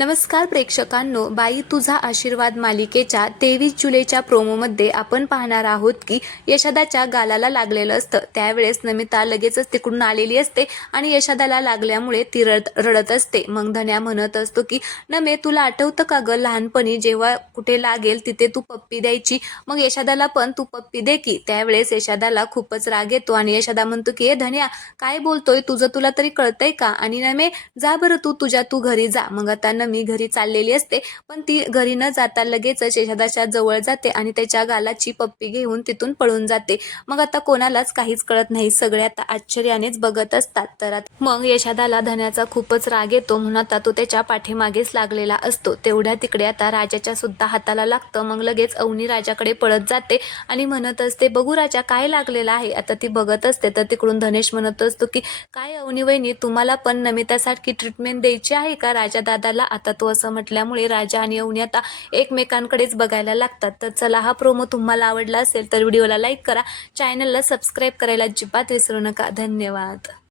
नमस्कार प्रेक्षकांनो, बाई तुझा आशीर्वाद मालिकेच्या 23 जुलैच्या प्रोमोमध्ये आपण पाहणार आहोत की यशोदाच्या गालाला लागलेलं असतं. त्यावेळेस नमिता लगेचच तिकडून आलेली असते आणि यशोदाला लागल्यामुळे ती रडत असते. मग धन्या म्हणत असतो की नमे, तुला आठवतं का ग, लहानपणी जेव्हा कुठे लागेल तिथे तू पप्पी द्यायची, मग यशोदाला पण तू पप्पी दे की. त्यावेळेस यशोदाला खूपच राग येतो आणि यशोदा म्हणतो की हे धन्या, काय बोलतोय, तुझं तुला तरी कळतंय का? आणि नमे, जा बरं तू घरी जा. मग आता नमी घरी चाललेली असते, पण ती घरी न जाता लगेचच यशोदाच्या जवळ जाते आणि त्याच्या गालाची पप्पी घेऊन तिथून पळून जाते. मग आता कोणालाच काहीच कळत नाही, सगळे आता आश्चर्यानेच बघत असतात. तर मग यशोदाला धन्याचा खूपच राग येतो, म्हणून आता तो त्याच्या पाठीमागेच लागलेला असतो. तेवढ्या तिकडे आता राजाच्या सुद्धा हाताला लागतं. मग लगेच अवनी राजाकडे पळत जाते आणि म्हणत असते, बघू राजा काय लागलेलं आहे. आता ती बघत असते तर तिकडून धनेश म्हणत असतो की काय अवनी वहिनी, तुम्हाला पण नमितासारखी ट्रीटमेंट द्यायची आहे का राजा दादाला? आता तो असं म्हटल्यामुळे राजा आणि अवनी आता एकमेकांकडेच बघायला लागतात. तर चला, हा प्रोमो तुम्हाला आवडला असेल तर व्हिडिओला लाईक करा, चॅनलला सबस्क्राईब करायला अजिबात विसरू नका. धन्यवाद.